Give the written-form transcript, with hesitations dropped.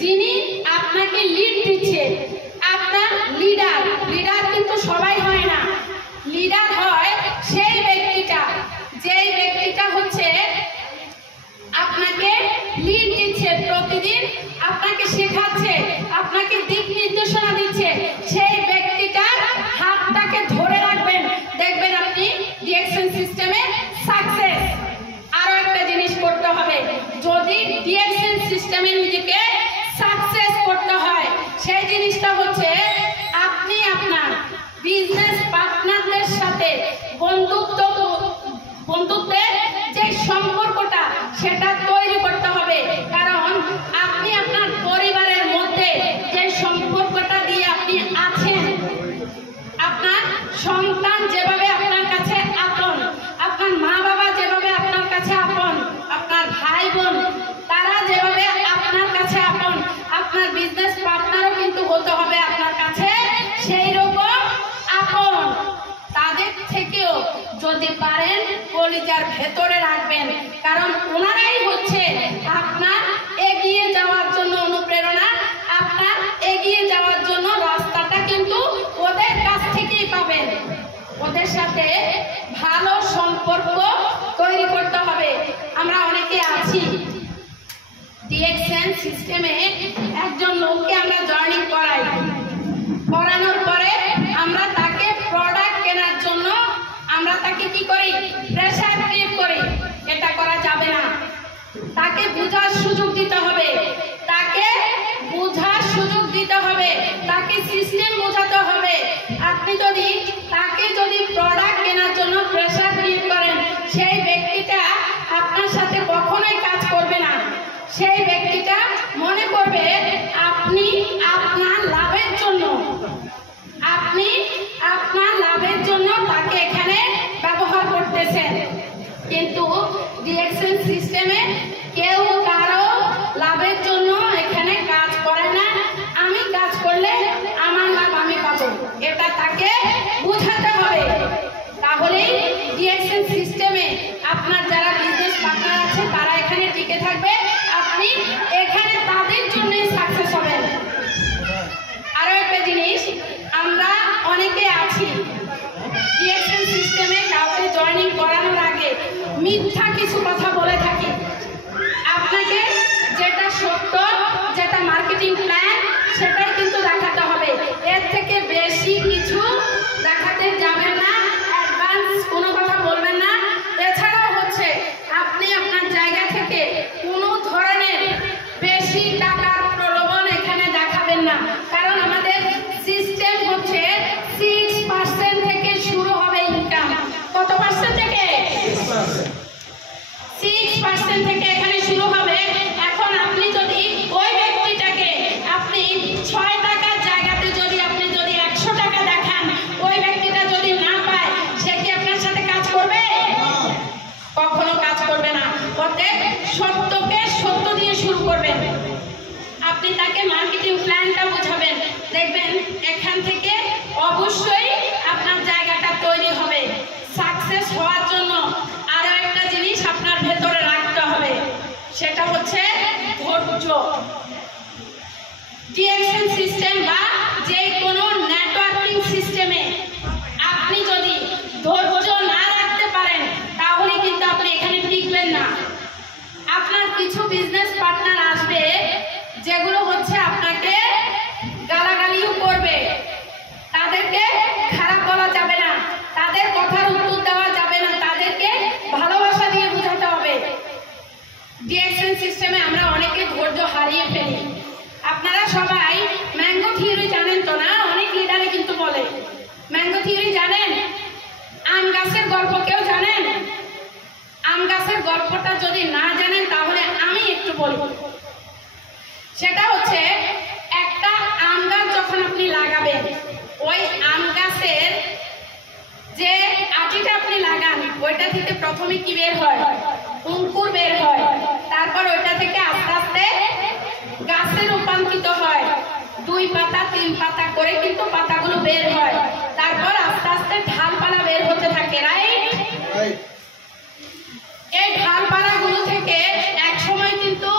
যিনি আপনাকে লিড দিচ্ছে, আপনার লিডার। লিডার কিন্তু সবাই হয় না, লিডার হয় সেই ব্যক্তিটা, যেই ব্যক্তিটা হচ্ছে আপনাকে লিড দিচ্ছে, প্রতিদিন আপনাকে শেখাচ্ছে, আপনাকে দিক নির্দেশনা দিচ্ছে। সেই ব্যক্তিটার হাতটাকে ধরে রাখবেন, দেখবেন আপনি ডিএক্সএন সিস্টেমে সাকসেস। আরো একটা জিনিস করতে হবে, যদি ডিএক্সএন সিস্টেমে নিজেকে সাকসেস করতে হয়, সেই জিনিসটা হচ্ছে আপনি আপনার বিজনেস পার্টনারদের সাথে বন্ধুত্বের যে সম্পর্কটা সেটা তৈরি করতে হবে। কারণ আপনি আপনার পরিবারের মধ্যে যে সম্পর্কটা দিয়ে আপনি আছেন, আপনার সন্তান যেভাবে আপনার কাছে আপন, আপনার মা বাবা যেভাবে আপনার কাছে আপন, আপনার ভাই বোন তারা যেভাবে আপনার কাছে আপন, আপনার বিজনেস পার্টনারও কিন্তু হতে হবে আপনার কাছে সেই রকম আপন। তাদের থেকেও যদি পারেন কলিজার ভেতরে রাখবেন, কারণ ওনারাই হচ্ছে আপনার এগিয়ে যাওয়ার জন্য অনুপ্রেরণা, আপনার এগিয়ে যাওয়ার জন্য রাস্তাটা কিন্তু ওদের কাছ থেকেই পাবেন। ওদের সাথে ভালো সম্পর্ক তৈরি করতে হবে। আমরা অনেকে আছি ডিএক্সএন সিস্টেমে, একজন লোককে আমরা জয়েনিং করাই, করানোর পরে আমরা তাকে প্রোডাক্ট কেনার জন্য আমরা তাকে কি করি, প্রেসার ক্রিয়েট করি। এটা করা যাবে না, তাকে বোঝার সুযোগ দিতে হবে, তাকে বোঝার সুযোগ দিতে হবে, তাকে সিস্টেম বোঝাতে হবে। আপনি যদি তাকে প্রোডাক্ট কেনার জন্য প্রেসার ক্রিয়েট করেন, সেই ব্যক্তিটা আপনার সাথে কখনোই কাজ করবে না। সেই ব্যক্তিটা মনে করবে আপনি আপনার লাভের জন্য তাকে এখানে ব্যবহার করতেছেন। কিন্তু ডিএক্সএন সিস্টেমে কেউ কারো লাভের জন্য এখানে কাজ করে না। আমি কাজ করলে আমার লাভ আমি পাবো, এটা তাকে বোঝাতে হবে। তাহলেই ডিএক্সএন সিস্টেমে আপনার যারা বিজনেস পার্টনার আছে তারা এখানে টিকে থাকবে, আপনি এখানে তাদের জন্যই সাকসেস হবেন। আরো একটা জিনিস, আমরা অনেকে আছি ডিএক্সএন সিস্টেমে কাউকে জয়েনিং করানোর আগে মিথ্যা কিছু কথা বলে থাকি। আপনাকে যেটা সত্য, যেটা মার্কেটিং প্ল্যান, সেটাই কিন্তু দেখাতে হবে। এর থেকে বেশি কিছু দেখাতে যাবেন না, অ্যাডভান্স কোনো কথা বলবেন না। এছাড়াও হচ্ছে আপনি আপনার জায়গা থেকে কোনো ধরনের বেশি টাকার প্রলোভন এখানে দেখাবেন না, কারণ আমাদের সিস্টেম হচ্ছে 6% থেকে শুরু হবে ইনকাম। কত পার্সেন্ট থেকে? 6% থেকে এখানে শুরু হবে। এখন আপনি যদি ওই ব্যক্তিটাকে আপনি 6 টাকার জায়গাতে যদি 100 টাকা দেখান, ওই ব্যক্তিটা যদি না পায়, সে কি আপনার সাথে কাজ করবে? কখনো কাজ করবে না। অতএব সত্যকে সত্য দিয়ে শুরু করবেন। আপনি তাকে মার্কেটিং প্ল্যানটা বোঝাবেন, দেখবেন এখান থেকে অবশ্যই আপনার জায়গাটা তৈরি হবে। সাকসেস হওয়ার জন্য আরো একটা জিনিস আপনার ভেতরে রাখতে হবে, সেটা হচ্ছে ধৈর্য। ডিএক্সএন সিস্টেম বা যে কোনো নেটওয়ার্কিং সিস্টেমে আপনি যদি ধৈর্য না রাখতে পারেন, তাহলে কিন্তু আপনি এখানে টিকবেন না। আপনার কিছু বিজনেস পার্টনার আসবে যেগুলো হচ্ছে আপনাকে গালাগালিও করবে, তাদেরকে খারাপ বলা যাবে না, তাদের কথার উত্তর দেওয়া যাবে না, তাদেরকে ভালোবাসা দিয়ে বোঝাতে হবে। ডিএক্সএন সিস্টেমে আমরা অনেকে ধৈর্য হারিয়ে ফেলি। আপনারা সবাই ম্যাঙ্গো থিওরি জানেন তো না? অনেক লিডারে কিন্তু বলে ম্যাঙ্গো থিওরি জানেন? আম গাছের গল্প কেউ জানেন? আম গাছের গল্পটা যদি না জানেন তাহলে আমি একটু বলবো। সেটা হচ্ছে একটা আম গাছ যখন আপনি লাগাবেন, ওই আম গাছের যে আটিটা আপনি লাগান, ওইটা থেকে প্রথমে কি বের হয়? অঙ্কুর বের হয়। তারপর ওইটা থেকে আস্তে আস্তে গাছে রূপান্তরিত হয়, 2 পাতা 3 পাতা করে কিন্তু পাতাগুলো বের হয়। তারপর আস্তে আস্তে ঢালপালা বের হতে থাকে, রাইট? এই ঢালপালাগুলো থেকে এক সময় কিন্তু